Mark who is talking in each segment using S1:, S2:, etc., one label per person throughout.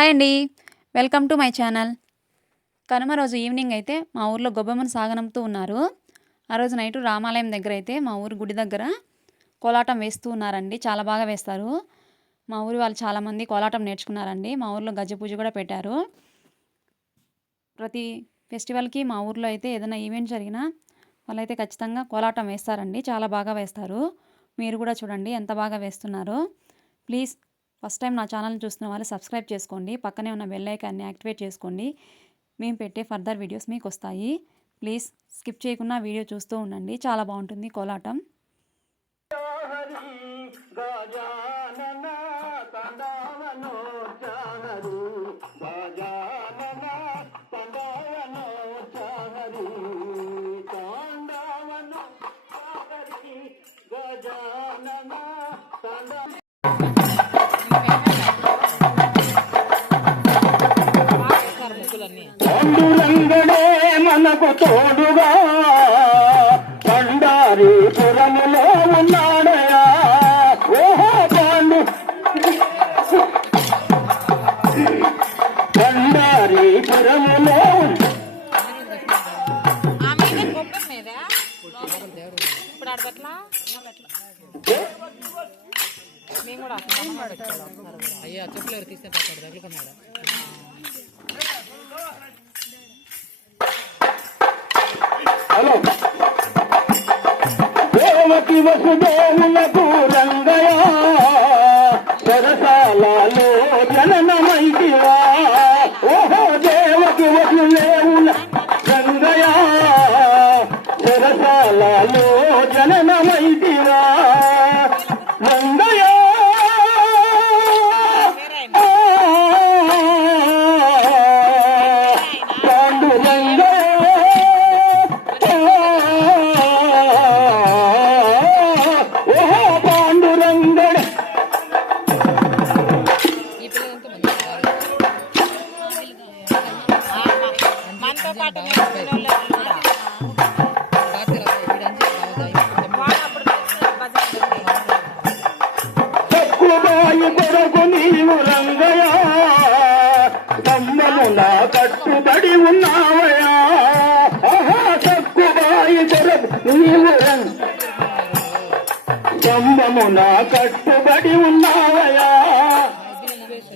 S1: Hi అండి. Welcome to my channel. Kanuma రోజు evening అయితే మా ఊర్లో గొబ్బెమ్మను సాగనంపుతూ ఉన్నారు. ఆ రోజు నైట్ రామాలయం దగ్గర అయితే మా ఊరు గుడి దగ్గర కోలాటం వేస్తూ ఉన్నారండి. చాలా బాగా వేస్తారు. మా ఊరి వాళ్ళు చాలామంది కోలాటం నేర్చుకున్నారండి. మా ఊర్లో గజ పూజ కూడా పెట్టారు. ప్రతి ఫెస్టివల్కి మా ఊర్లో అయితే ఏదైనా ఈవెంట్ జరిగినా వాళ్ళైతే ఖచ్చితంగా కోలాటం వేస్తారండి. చాలా బాగా వేస్తారు. మీరు కూడా చూడండి ఎంత బాగా వేస్తున్నారో. ప్లీజ్ ఫస్ట్ టైం నా ఛానల్ చూస్తున్న వాళ్ళు సబ్స్క్రైబ్ చేసుకోండి. పక్కనే ఉన్న బెల్ ఐకాన్ని యాక్టివేట్ చేసుకోండి. మేము పెట్టే ఫర్దర్ వీడియోస్ మీకు వస్తాయి. ప్లీజ్ స్కిప్ చేయకుండా వీడియో చూస్తూ ఉండండి. చాలా బాగుంటుంది కోలాటం.
S2: పాండురంగడే మనకు తోడుగా. పండారి పురములో ఉన్నాడయా? ఓహో పాండు. పండారి పురములో
S3: ఇప్పుడు ఆడబెట్లా మేము కూడా
S4: అయ్యా చెప్పులు తీస్తే పక్కడు తగులుకున్నాడు
S2: దేవకి వసుదేవులకు రంగయా. సరసాలలో జననమైతివా. ఓహో దేవకి వసుదేవుల రంగయా. సరసాలలో జననమైతివా. తమ్మమున కట్టుబడి ఉన్నావయా తక్కువాయి జరం. నీవు స్తంభమున కట్టుబడి ఉన్నావయా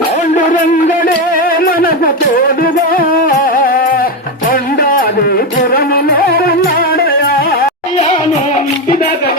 S2: పండు రంగడే మనకు తోడుగా. కొండాది పురములో ఉన్నాడయా దగ్గర దగ్గర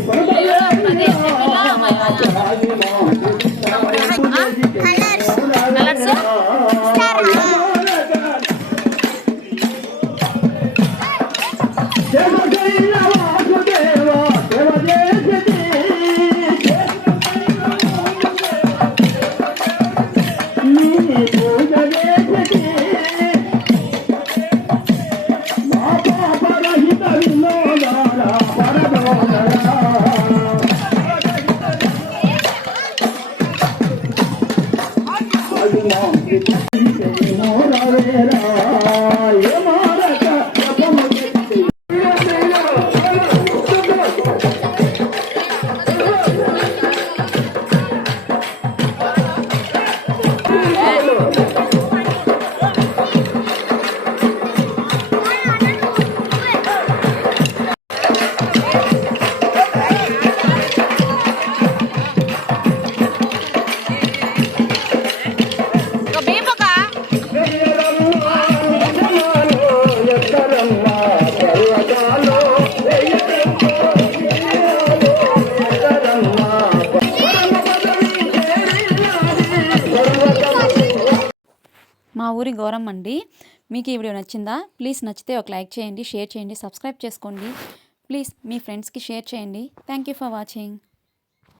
S2: నా- ఎక్కడ
S3: ఒక
S1: మా ఊరి గౌరమ్మ అండి. మీకు ఈ వీడియో నచ్చిందా? ప్లీజ్ నచ్చితే ఒక లైక్ చేయండి షేర్ చేయండి సబ్స్క్రైబ్ చేసుకోండి. ప్లీజ్ మీ ఫ్రెండ్స్కి షేర్ చేయండి. Thank you for watching.